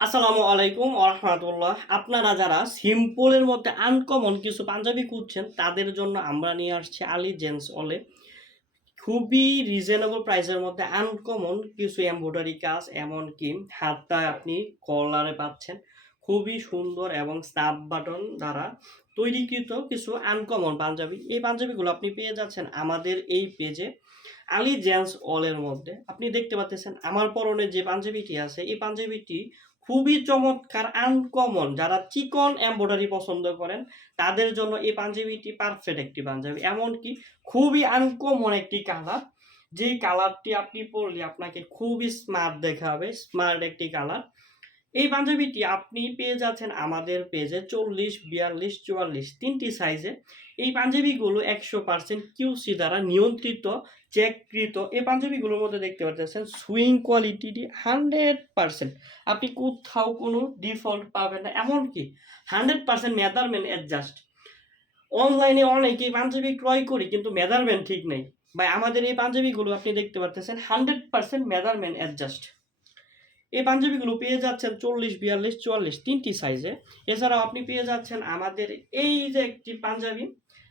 আসসালামু আলাইকুম রাহমাতুল্লাহ। আপনারা যারা সিম্পলের মধ্যে আনকমন কিছু পাঞ্জাবি খুঁজছেন তাদের জন্য আমরা নিয়ে আসছি আলী জেন্টস অলে। খুবই রিজনেবল প্রাইসের মধ্যে আনকমন কিছু এমব্রয়ডারি কাজ, এমনকি হাতটায় আপনি কলারে পাচ্ছেন খুবই সুন্দর এবং স্ন্যাপ বাটন দ্বারা তৈরিকৃত কিছু আনকমন পাঞ্জাবি। এই পাঞ্জাবিগুলো আপনি পেয়ে যাচ্ছেন আমাদের এই পেজে আলী জেন্টস অলের মধ্যে। আপনি দেখতে পাচ্ছেন আমার পরনে যে পাঞ্জাবিটি আছে, এই পাঞ্জাবিটি খুবই চমৎকার আনকমন। যারা চিকন এমব্রয়ডারি পছন্দ করেন তাদের জন্য এই পাঞ্জাবিটি পারফেক্ট একটি পাঞ্জাবি। এমনকি খুবই আনকমন একটি কালার, যেই কালারটি আপনি পরলে আপনাকে খুবই স্মার্ট দেখাবে, স্মার্ট একটি কালার। এই পাঞ্জাবিটি আপনি পেয়ে যাচ্ছেন আমাদের পেজে 40, 42, 44 তিনটি সাইজে। এই পাঞ্জাবিগুলো 100% কিউসি দ্বারা নিয়ন্ত্রিত, চেককৃত। এই পাঞ্জাবিগুলোর মধ্যে দেখতে পাচ্ছেন সুইং কোয়ালিটিটি 100%। আপনি কোথাও কোনো ডিফল্ট পাবেন না, এমনকি 100% মেজারমেন্ট অ্যাডজাস্ট। অনলাইনে অনেকেই পাঞ্জাবি ক্রয় করি কিন্তু মেজারমেন্ট ঠিক নেই ভাই, আমাদের এই পাঞ্জাবিগুলো আপনি দেখতে পাচ্ছেন 100% মেজারমেন্ট অ্যাডজাস্ট। এই পাঞ্জাবিগুলো পেয়ে যাচ্ছেন 40, 42, 44 তিনটি সাইজে। এছাড়াও আপনি পেয়ে যাচ্ছেন আমাদের এই যে একটি পাঞ্জাবি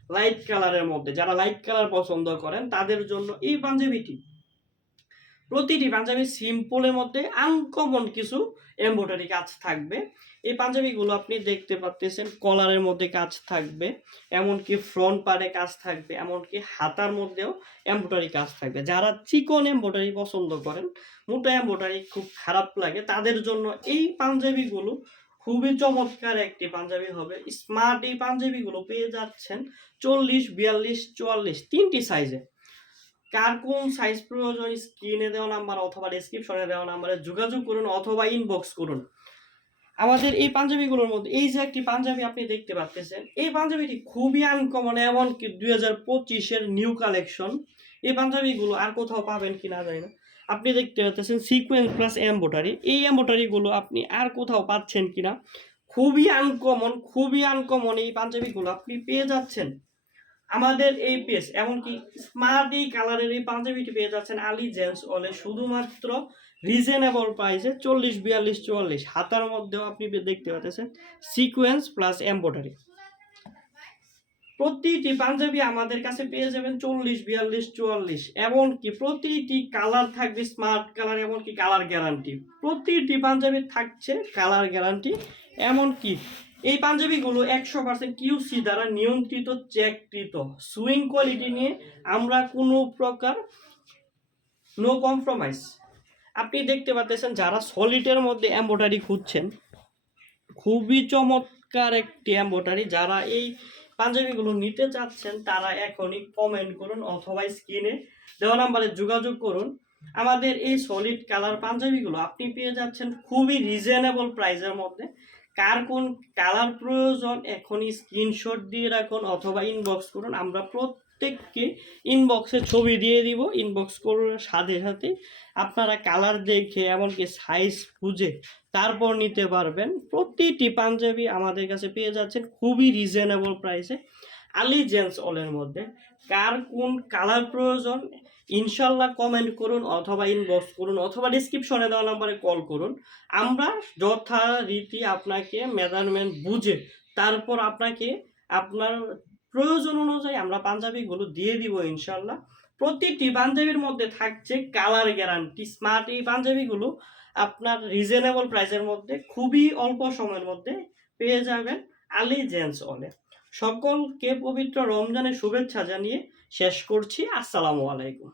লাইট কালারের মধ্যে। যারা লাইট কালার পছন্দ করেন তাদের জন্য এই পাঞ্জাবিটি। প্রতিটি পাঞ্জাবি সিম্পলের মধ্যে আনকমন কিছু এমব্রয়ডারি কাজ থাকবে। এই পাঞ্জাবিগুলো আপনি দেখতে পাচ্ছেন কলারের মধ্যে কাজ থাকবে, এমনকি ফ্রন্ট পার্টে কাজ থাকবে, এমনকি হাতার মধ্যেও এমব্রয়ডারি কাজ থাকবে। যারা চিকন এমব্রয়ডারি পছন্দ করেন, মোটা এমব্রয়ডারি খুব খারাপ লাগে, তাদের জন্য এই পাঞ্জাবিগুলো খুবই চমৎকার একটি পাঞ্জাবি হবে। স্মার্ট এই পাঞ্জাবিগুলো পেয়ে যাচ্ছেন 40, 42, 44 তিনটি সাইজে। কার কোন সাইজ প্রয়োজন স্ক্রিনে দেওয়া নাম্বার অথবা ডেসক্রিপশনে দেওয়া নাম্বারে যোগাযোগ করুন অথবা ইনবক্স করুন। আমাদের এই পাঞ্জাবিগুলোর মধ্যে এই যে একটি পাঞ্জাবি আপনি দেখতে পাচ্ছেন, এই পাঞ্জাবিটি খুবই আনকমন, এমনকি 2025-এর নিউ কালেকশন। এই পাঞ্জাবিগুলো আর কোথাও পাবেন কি না জানি না। আপনি দেখতে পাচ্ছেন সিকোয়েন্স প্লাস এমব্রয়ডারি, এই এমব্রয়ডারিগুলো আপনি আর কোথাও পাচ্ছেন কিনা। খুবই আনকমন, খুবই আনকমন এই পাঞ্জাবিগুলো আপনি পেয়ে যাচ্ছেন আমাদের এই পেজ। এমনকি স্মার্ট এই কালারের এই পাঞ্জাবিটি পেয়ে যাচ্ছেন আলী জেন্টস অলে শুধুমাত্র রিজনেবল প্রাইসে 40, 42, 44 হাতার মধ্যেও আপনি দেখতে পাচ্ছেন সিকোয়েন্স প্লাস এমব্রয়ডারি। প্রতিটি পাঞ্জাবি আমাদের কাছে পেয়ে যাবেন 40, 42, 44, এমনকি প্রতিটি কালার থাকবে স্মার্ট কালার, এমনকি কালার গ্যারান্টি। প্রতিটি পাঞ্জাবি থাকছে কালার গ্যারান্টি। এমনকি এই পাঞ্জাবিগুলো 100% কিউসি দ্বারা নিয়ন্ত্রিত, চেককৃত। সুইং কোয়ালিটি নিয়ে আমরা কোনো প্রকার নো কম্প্রোমাইজ। আপনি দেখতে পাচ্ছেন যারা সলিডের মধ্যে এমব্রয়ডারি খুঁজছেন, খুবই চমৎকার একটি এমব্রয়ডারি। যারা এই পাঞ্জাবিগুলো নিতে চাচ্ছেন তারা এখনই কমেন্ট করুন অথবা স্ক্রিনে দেওয়া নাম্বারে যোগাযোগ করুন। আমাদের এই সলিড কালার পাঞ্জাবিগুলো আপনি পেয়ে যাচ্ছেন খুবই রিজনেবল প্রাইসের মধ্যে। কার কোন কালার প্রয়োজন এখনই স্ক্রিনশট দিয়ে রাখুন অথবা ইনবক্স করুন। আমরা প্রত্যেককে ইনবক্সে ছবি দিয়ে দিব। ইনবক্স করার সাথে সাথে আপনারা কালার দেখে এমনকি সাইজ খুঁজে তারপর নিতে পারবেন। প্রতিটি পাঞ্জাবি আমাদের কাছে পেয়ে যাচ্ছেন খুবই রিজনেবল প্রাইসে আলী জেন্টস অলের মধ্যে। কার কোন কালার প্রয়োজন ইনশাল্লাহ কমেন্ট করুন অথবা ইনবক্স করুন অথবা ডিসক্রিপশনে দেওয়া নাম্বারে কল করুন। আমরা যথারীতি আপনাকে মেজারমেন্ট বুঝে তারপর আপনাকে আপনার প্রয়োজন অনুযায়ী আমরা পাঞ্জাবিগুলো দিয়ে দিব ইনশাল্লাহ। প্রতিটি পাঞ্জাবির মধ্যে থাকছে কালার গ্যারান্টি। স্মার্ট এই পাঞ্জাবিগুলো আপনার রিজনেবল প্রাইসের মধ্যে খুবই অল্প সময়ের মধ্যে পেয়ে যাবেন আলী জেন্টস অলে। সকলকে পবিত্র রমজানের শুভেচ্ছা জানিয়ে শেষ করছি। আসসালামু আলাইকুম।